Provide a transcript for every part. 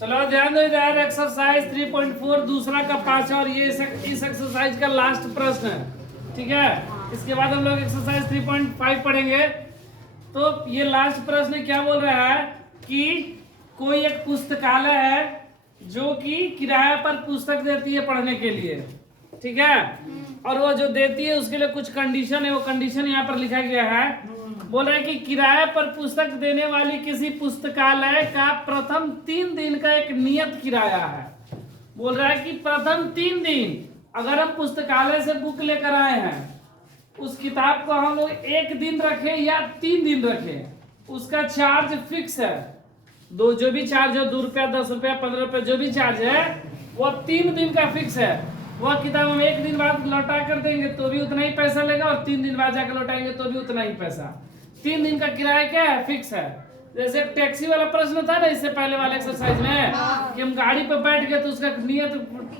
चलो ध्यान दो इधर, एक्सरसाइज 3.4 दूसरा का 5 और ये इस एक्सरसाइज का लास्ट प्रश्न है, ठीक है। इसके बाद हम लोग एक्सरसाइज 3.5 पढ़ेंगे। तो ये लास्ट प्रश्न क्या बोल रहा है कि कोई एक पुस्तकालय है जो कि किराए पर पुस्तक देती है पढ़ने के लिए, ठीक है। और वो जो देती है उसके लिए कुछ कंडीशन है, वो कंडीशन यहाँ पर लिखा गया है। बोल रहा है कि किराए पर पुस्तक देने वाली किसी पुस्तकालय का प्रथम 3 दिन का एक नियत किराया है। बोल रहा है कि प्रथम 3 दिन अगर हम पुस्तकालय से बुक लेकर आए हैं, उस किताब को हम लोग 1 दिन रखें या 3 दिन रखें, उसका चार्ज फिक्स है। जो भी चार्ज है, 2 रुपया, 10 रुपया, 15 रुपया, जो भी चार्ज है वो 3 दिन का फिक्स है। वह किताब हम 1 दिन बाद लौटा कर देंगे तो भी उतना ही पैसा लेगा, और 3 दिन बाद जाकर लौटाएंगे तो भी उतना ही पैसा। 3 दिन का किराया क्या है, फिक्स है। जैसे टैक्सी वाला प्रश्न था ना इससे पहले वाले एक्सरसाइज में, कि हम गाड़ी पे बैठ गए तो उसका नियत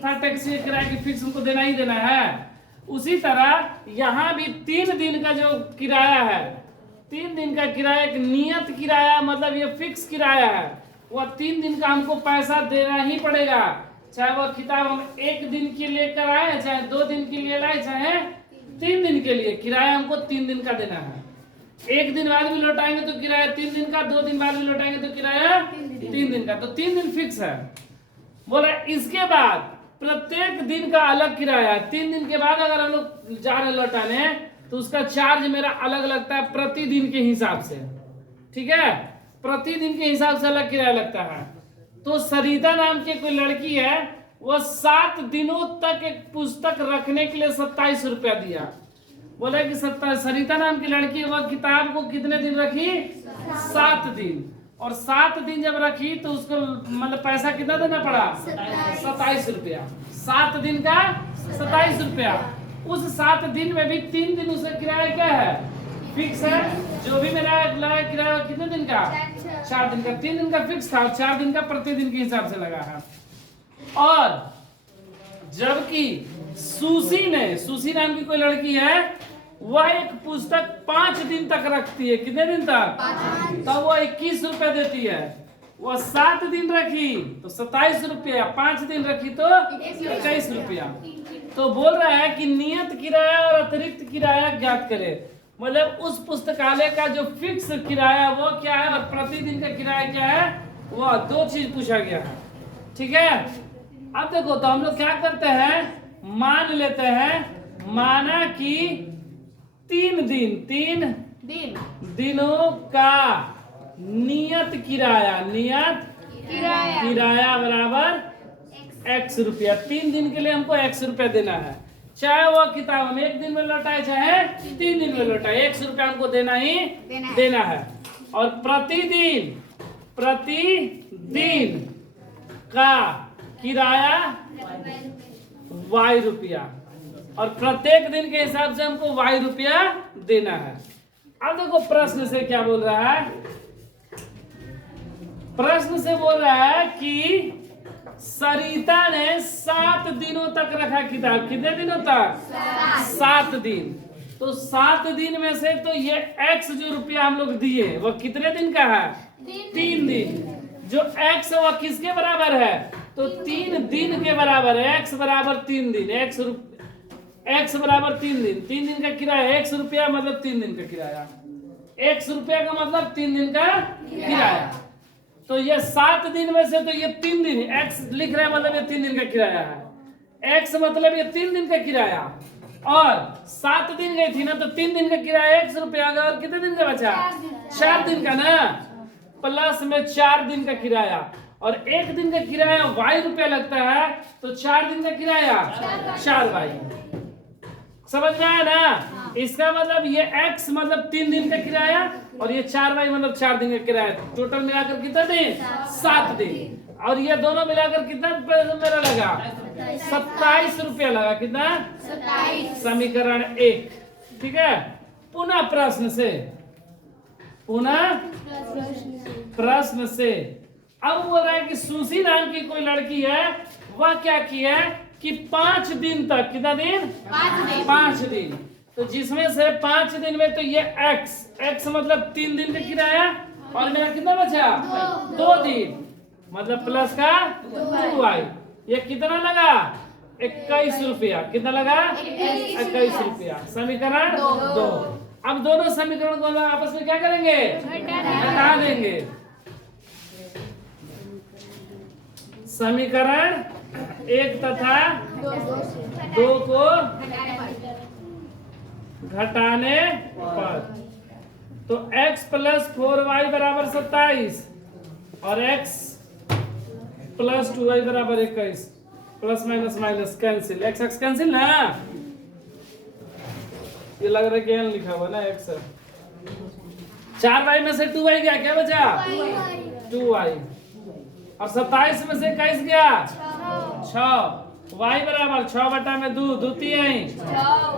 था टैक्सी किराया की फिक्स हमको देना ही देना है। उसी तरह यहाँ भी 3 दिन का जो किराया है, 3 दिन का किराया एक नियत किराया, मतलब ये फिक्स किराया है। वह 3 दिन का हमको पैसा देना ही पड़ेगा, चाहे वह किताब हम 1 दिन के लिए कराए, चाहे 2 दिन के लिए लाए, चाहे 3 दिन के लिए, किराया हमको 3 दिन का देना है। 1 दिन बाद भी लौटाएंगे तो किराया 3 दिन का, 2 दिन बाद भी लौटाएंगे तो किराया 3 दिन का, तो 3 दिन फिक्स है। बोला इसके बाद प्रत्येक दिन का अलग किराया है। 3 दिन के बाद अगर हम लोग जा रहे लौटाने तो उसका चार्ज मेरा अलग लगता है प्रतिदिन के हिसाब से, ठीक है। प्रतिदिन के हिसाब से अलग किराया लगता है। तो सरिता नाम की कोई लड़की है, वो 7 दिनों तक एक पुस्तक रखने के लिए 27 रुपया दिया। बोला कि सरिता नाम की लड़की वह किताब को कितने दिन रखी, 7 दिन। और 7 दिन जब रखी तो उसको मतलब पैसा कितना देना पड़ा, 27 रुपया। 7 दिन का 27 रुपया। उस 7 दिन में भी 3 दिन उसका किराया क्या है, फिक्स है। जो भी मेरा लगा किराया कितने दिन का, 4 दिन का। 3 दिन का फिक्स था और 4 दिन का प्रतिदिन के हिसाब से लगा है। और जबकि सुशी नाम की कोई लड़की है, वह एक पुस्तक 5 दिन तक रखती है। कितने दिन तक, तब वह 21 रुपए देती है। वह 7 दिन रखी तो 27 रुपया, 5 दिन रखी तो 21 रुपया। तो बोल रहा है कि नियत किराया और अतिरिक्त किराया ज्ञात करे। मतलब उस पुस्तकालय का जो फिक्स किराया वो क्या है और प्रतिदिन का किराया क्या है, वह 2 चीज पूछा गया है, ठीक है। अब देखो तो हम लोग क्या करते हैं, मान लेते हैं, माना कि 3 दिनों का नियत किराया बराबर x रुपया। 3 दिन के लिए हमको x रुपया देना है, चाहे वो किताब हम 1 दिन में लौटाए चाहे 3 दिन में लौटाए, x रुपया हमको देना ही देना है। और प्रतिदिन का किराया y रुपया, और प्रत्येक दिन के हिसाब से हमको y रुपया देना है। अब देखो प्रश्न से क्या बोल रहा है, प्रश्न से बोल रहा है कि सरिता ने 7 दिनों तक रखा किताब। कितने दिनों तक, 7 दिन। तो 7 दिन में से तो ये x जो रुपया हम लोग दिए वो कितने दिन का है, 3 दिन। जो x वह किसके बराबर है, तो 3 दिन के बराबर है। x बराबर 3 दिन, x बराबर 3 दिन। 3 दिन का किराया x रुपया, मतलब 3 दिन का किराया। x रुपया का मतलब 3 दिन का किराया। तो ये 7 दिन में से तो ये 3 दिन, x लिख रहा है मतलब ये 3 दिन का किराया है। x मतलब ये 3 दिन का किराया, और 7 दिन गई थी ना, तो 3 दिन का किराया x रुपया आ गया। और कितने दिन का बचा, 4 दिन का ना, प्लस में 4 दिन का किराया। और 1 दिन का किराया y रुपया लगता है, तो 4 दिन का किराया 4y। समझ में आया ना। इसका मतलब ये x मतलब 3 दिन का किराया, और ये 4y मतलब 4 दिन का किराया। टोटल मिलाकर कितना दिन, 7 दिन। और ये दोनों मिलाकर कितना मेरा लगा, 27 रुपया लगा। कितना, 27। समीकरण 1, ठीक है। पुनः प्रश्न से अब बोल रहा है कि सुशी नाम की कोई लड़की है, वह क्या की है कि 5 दिन तक, कितना दिन, 5 दिन। तो जिसमें से 5 दिन में तो ये x मतलब 3 दिन का किराया, और मेरा कितना बचा, 2 दिन। मतलब प्लस का 2y। ये कितना लगा? 21 रुपया। कितना लगा? 21 रुपया। समीकरण 2। अब दोनों समीकरण को हम आपस में क्या करेंगे? घटा देंगे। समीकरण 1 तथा 2 को घटाने पर तो x प्लस 4y बराबर 27 और x प्लस 2y बराबर 21। Plus minus minus cancel, x x cancel ना। ये लग रहा है कि एन लिखा हुआ ना x। 4y में से 2y गया, क्या बचा? 2y। और 27 में से 21 गया 6। y बराबर 6/2 2 3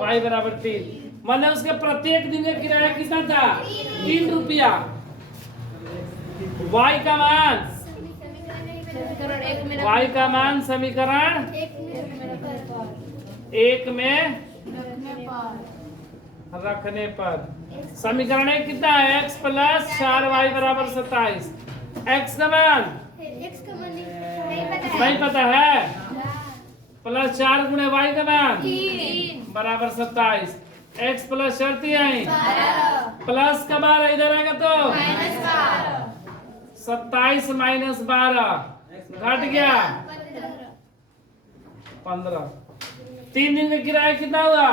y बराबर 3। मैंने उसके प्रत्येक दिन का किराया कितना था? 3 रुपया। y का मान समीकरण 1 में रखने पर समीकरण 1 कितना है? x प्लस 4y बराबर 27। x का मान नहीं पता है। प्लस 4 गुणे y का मान बराबर 27। x प्लस शर्त ही आई प्लस का 12 इधर आएगा तो 27 माइनस 12 घट गया 15। 3 दिन का किराया कितना हुआ?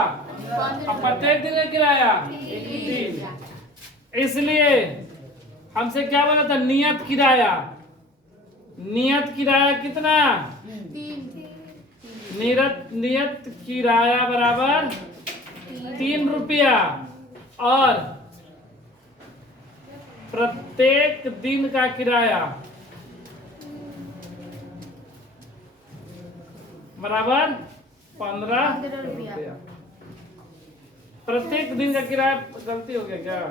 अब प्रत्येक दिन का किराया 3। इसलिए हमसे क्या बोला था? नियत किराया। नियत किराया कितना? नियत किराया बराबर 3 रुपया और प्रत्येक दिन का किराया बराबर 15 रुपया। प्रत्येक दिन का किराया, गलती हो गया क्या?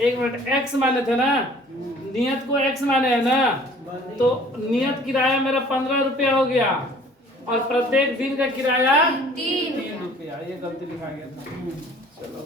1 मिनट, x माने थे ना, नियत को x माने है ना, तो नियत किराया मेरा 15 रुपया हो गया और प्रत्येक दिन का किराया 3 रुपया। ये गलती लिखा गया था। चलो